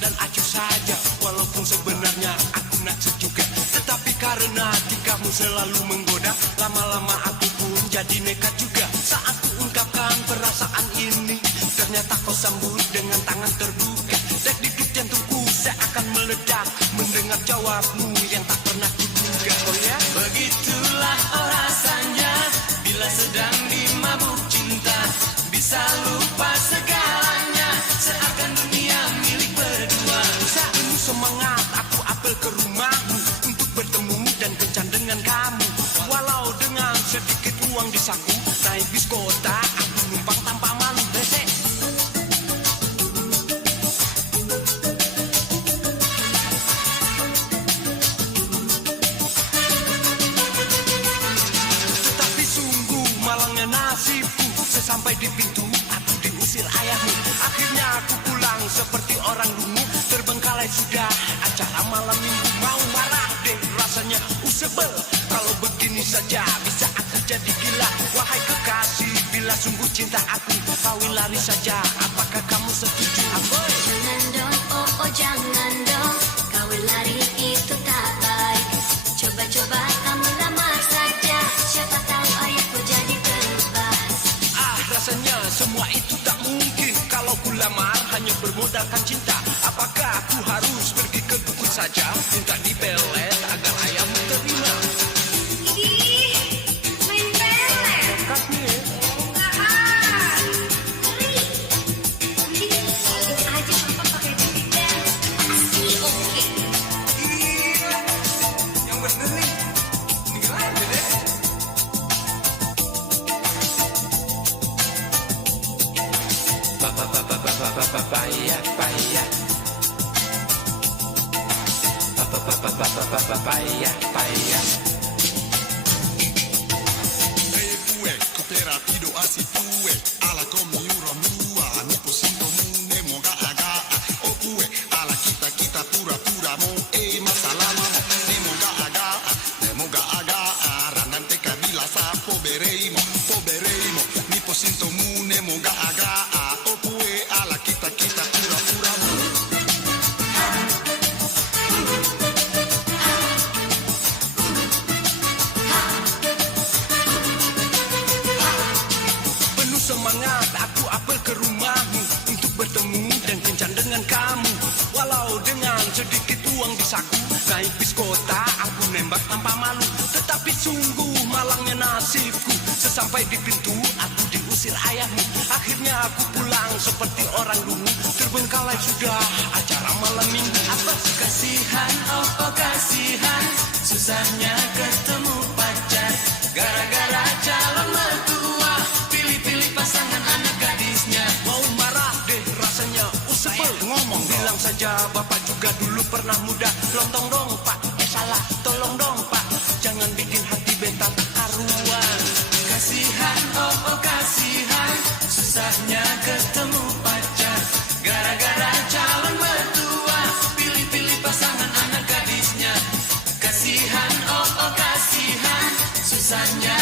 dan acuh saja. Walaupun sebenarnya aku naksir juga, tetapi karena tingkahmu selalu menggoda, lama-lama aku pun jadi nekat juga. Saat ku ungkapkan perasaan ini, ternyata kau sambut dengan tangan terbuka. Detik jantungku seakan meledak mendengar jawabmu yang tak pernah kuduga. Oh ya, begitulah oh rasanya bila sedang dimabuk cinta, bisa lupa segalanya, seakan dunia milik berdua. Saat penuh semangat aku apel ke rumahmu untuk bertemu dan kencan dengan kamu. Walau dengan sedikit uang di saku, naik bis kota aku numpang tanpa malu. Resek. Tetapi sungguh malangnya nasibku, sesampai di pintu aku diusir ayahmu. Akhirnya aku pulang seperti orang lungu, terbengkalai sudah acara malam minggu. Mau marah deh rasanya sebel, kalau begini saja bisa aku jadi gila. Wahai kekasih, bila sungguh cinta aku, kawin lari saja, apakah kamu setuju? Aboy. Jangan dong, oh oh jangan dong, kawin lari itu tak baik. Coba-coba kamu lamar saja, siapa tahu ayahku jadi bebas. Rasanya semua itu tak mungkin. Kalau ku lamar hanya bermodalkan cinta, apakah aku harus pergi ke dukun saja, minta dipelet agar ayahmu terima? Ih, main pelet. Ini aja papa pakai digital. Pasti oke. Yang bener nih, tinggal aja deh. Papaya, papaya. Papaya, papaya. Hey pue, cooperative así pue, ala como yuro mua, ni posinto mune moga aga, o pue, ala kita pura pura mo, masalama mo, ne moga aga, ranante kabila sa pobereimo, ni posinto mune moga aga, o pue, ala kita pura pura mo. Penuh semangat aku apel ke rumahmu untuk bertemu dan kencan dengan kamu. Walau dengan sedikit uang di saku, naik bis kota aku nembak tanpa malu. Tetapi sungguh malangnya nasibku, sesampai di pintu aku diusir ayahmu. Akhirnya aku pulang seperti orang lungu, terbengkalai sudah acara malam minggu. Apa kasihan, oh oh kasihan, susahnya ketemu pacar, gara-gara calon mertua, pilih-pilih pasangan anak gadisnya. Mau marah deh rasanya usai ngomong, bilang saja bapak juga dulu pernah muda. Lontong dong pak, salah, tolong dong pak, jangan bikin hati beta tak karuan. Kasihan, oh oh kasihan, susahnya ketemu pacar, gara-gara calon mertua, pilih-pilih pasangan anak gadisnya. Kasihan, oh oh kasihan, susahnya